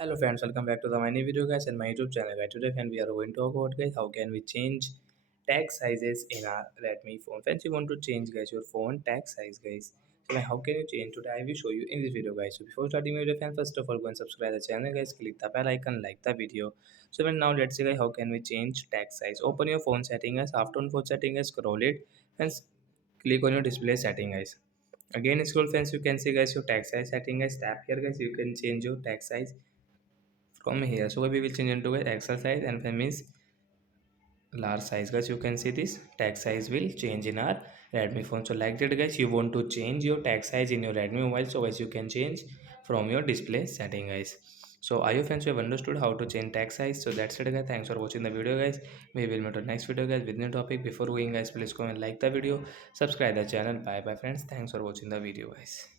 Hello friends, welcome back to my new video guys and my YouTube channel guys. Today friend we are going to talk about guys how can we change text sizes in our Redmi phone. Friends, you want to change guys your phone text size guys. So now how can you change? Today I will show you in this video guys. So before starting my video friends, first of all go and subscribe the channel guys, click the bell icon, like the video. So then now let's see guys how can we change text size. Open your phone setting guys. After on phone setting guys, scroll it and click on your display setting guys. Again scroll friends, you can see guys your text size setting guys. Tap here guys, you can change your text size from here. So we will change into a excel size and when means large size guys. You can see this text size will change in our Redmi phone. So like that guys, you want to change your text size in your Redmi mobile, so guys you can change from your display setting guys. So are you friends, you have understood how to change text size? So that's it guys, thanks for watching the video guys. We will meet on next video guys with new topic. Before going guys, please go and like the video, subscribe the channel. Bye bye friends, thanks for watching the video guys.